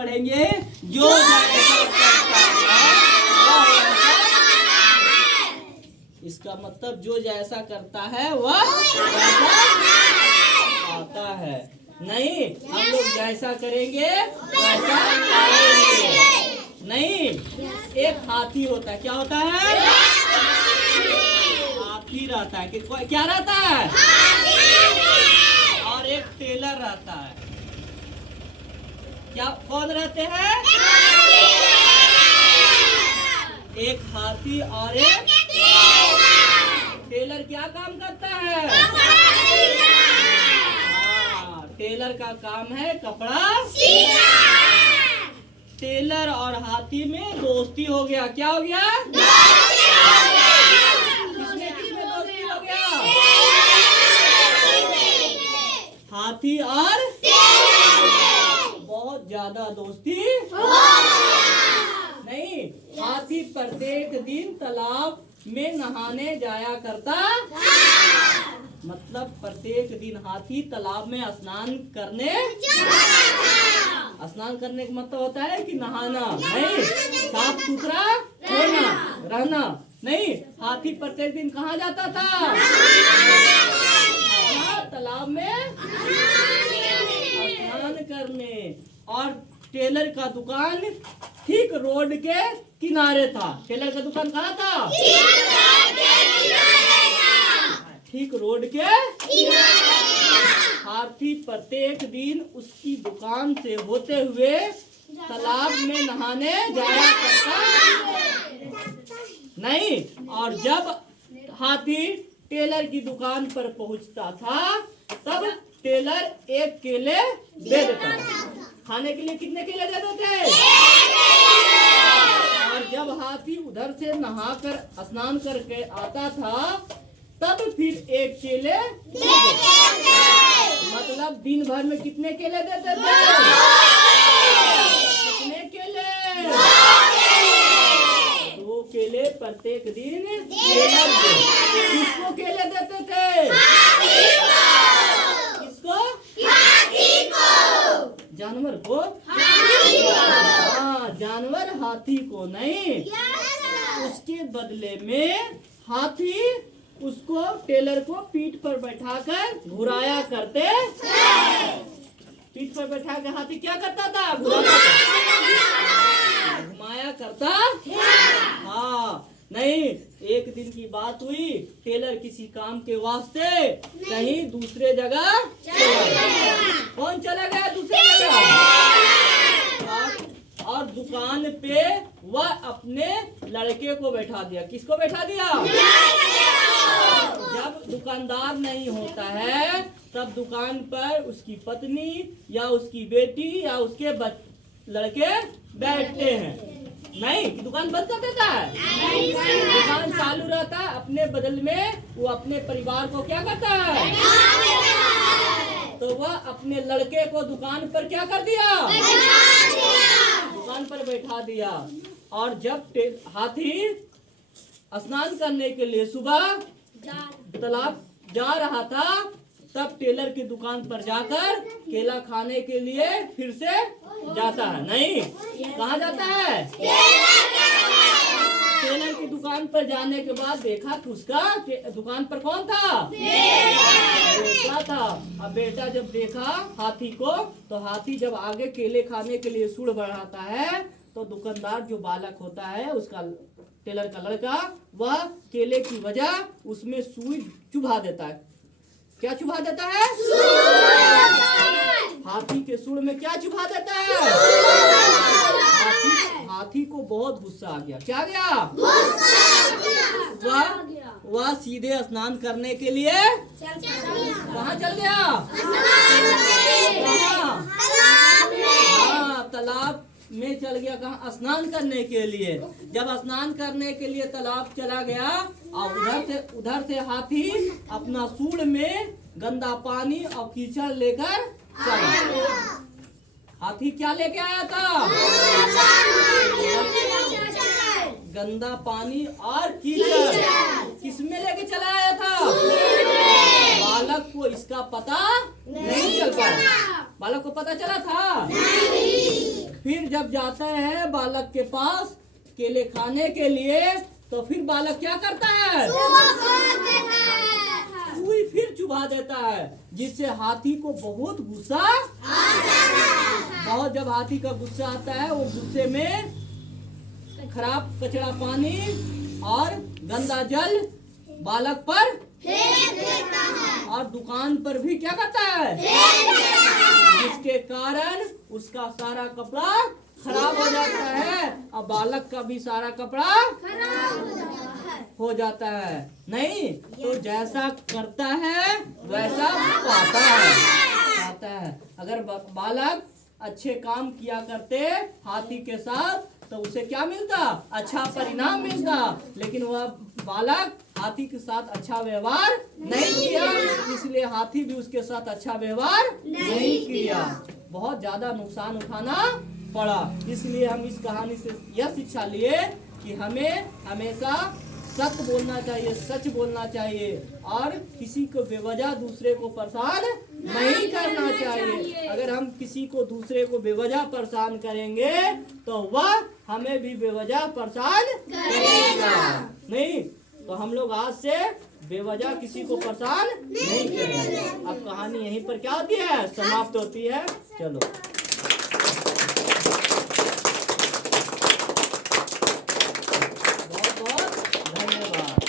पढ़ेंगे जो जैसा करता है इसका मतलब जो जैसा करता है वह वैसा आता है। नहीं, हम लोग जैसा करेंगे वैसा पाएंगे। नहीं, एक हाथी होता है, क्या होता है? हाथी रहता है कि क्या रहता है? और एक टेलर रहता है, क्या कौन रहते हैं? एक हाथी और एक टेलर क्या काम करता है? हाँ, टेलर का काम है कपड़ा सीना। टेलर और हाथी में दोस्ती हो गया, क्या हो गया? किसमें किसमें दोस्ती हो गया? हाथी और बहुत ज्यादा दोस्ती नहीं। हाथी प्रत्येक दिन तालाब में नहाने जाया करता, मतलब प्रत्येक दिन हाथी तालाब में स्नान करने का मतलब होता है कि नहाना, नहीं साफ सुथरा होना रहना। नहीं, हाथी प्रत्येक दिन कहाँ जाता था? तालाब में स्नान करने। और टेलर का दुकान ठीक रोड के किनारे था। टेलर का दुकान कहाँ था? ठीक रोड के हाथी प्रत्येक दिन उसकी दुकान से होते हुए तालाब में नहाने जाया करता। नहीं, और जब हाथी टेलर की दुकान पर पहुंचता था तब टेलर एक केले दे देता था। खाने के लिए कितने केले दे देते थे? और जब हाथी उधर से नहाकर स्नान करके आता था तब फिर एक केले मतलब दिन भर में कितने केले देते थे? कितने केले? 2 केले प्रत्येक दिन टेलर को। किसको केले देते थे? किसको? जानवर को? हाँ, जानवर हाथी को नहीं। उसके बदले में हाथी उसको टेलर को पीठ पर बैठाकर घुराया करते। पीठ पर बैठा कर हाथी क्या करता था? घुमाया करता। हाँ, नहीं, एक दिन की बात हुई, टेलर किसी काम के वास्ते कहीं दूसरे जगह चला गया। कौन चला गया दूसरे जगह? और दुकान पे वह अपने लड़के को बैठा दिया। किसको बैठा दिया? जब दुकानदार नहीं होता है तब दुकान पर उसकी पत्नी या उसकी बेटी या उसके लड़के बैठते हैं। नहीं, दुकान बंद कर देता है? दुकान चालू रहता है। अपने बदल में वो अपने परिवार को क्या करता है? तो वह अपने लड़के को दुकान पर क्या कर दिया? दुकान पर बैठा दिया। और जब हाथी स्नान करने के लिए सुबह तालाब जा रहा था तब टेलर की दुकान पर जाकर केला खाने के लिए फिर से जाता है। नहीं, कहाँ जाता है? टेलर की दुकान पर जाने के बाद देखा कि उसका दुकान पर कौन था? बेटा था। अब बेटा जब देखा हाथी को तो हाथी जब आगे केले खाने के लिए सूढ़ बढ़ाता है तो दुकानदार जो बालक होता है उसका टेलर का लड़का वह केले की वजह उसमें सुई चुभा देता है। क्या चुभा देता है? हाथी के सूढ़ में क्या चुभा देता है? हाथी को बहुत गुस्सा आ गया। क्या गया? वह सीधे स्नान करने के लिए कहाँ चल गया? हाँ, तालाब में चल गया। कहाँ? स्नान करने के लिए। जब स्नान करने के लिए तालाब चला गया और उधर से हाथी अपना सूंड में गंदा पानी और कीचड़ लेकर चला। हाथी क्या लेके आया था? गंदा पानी और कीचड़। किसमें लेके चला आया था? बालक को इसका पता नहीं चल पाया। बालक को पता चला था? फिर जब जाते हैं बालक के पास केले खाने के लिए, तो फिर बालक क्या करता है? सुई फिर चुभा देता है, जिससे हाथी को बहुत गुस्सा बहुत। जब हाथी का गुस्सा आता है, वो गुस्से में खराब कचरा पानी और गंदा जल बालक पर फेंक देता है, और दुकान पर भी क्या करता है? जिसके कारण उसका सारा कपड़ा खराब हो जाता है, और बालक का भी सारा कपड़ा हो जाता है। नहीं तो जैसा करता है वैसा पाता है। अगर बालक अच्छे काम किया करते हाथी के साथ, तो उसे क्या मिलता? अच्छा परिणाम मिलता। लेकिन वह बालक हाथी के साथ अच्छा व्यवहार नहीं किया, इसलिए हाथी भी उसके साथ अच्छा व्यवहार नहीं किया, बहुत ज्यादा नुकसान उठाना पड़ा। इसलिए हम इस कहानी से यह शिक्षा लिए कि हमें हमेशा सत्य बोलना चाहिए, सच बोलना चाहिए, और किसी को बेवजह दूसरे को परेशान नहीं करना चाहिए। अगर हम किसी को दूसरे को बेवजह परेशान करेंगे, तो वह हमें भी बेवजह परेशान करेगा। नहीं तो हम लोग आज से बेवजह किसी को परेशान नहीं करेंगे। अब कहानी यहीं पर क्या होती है? समाप्त होती है। चलो।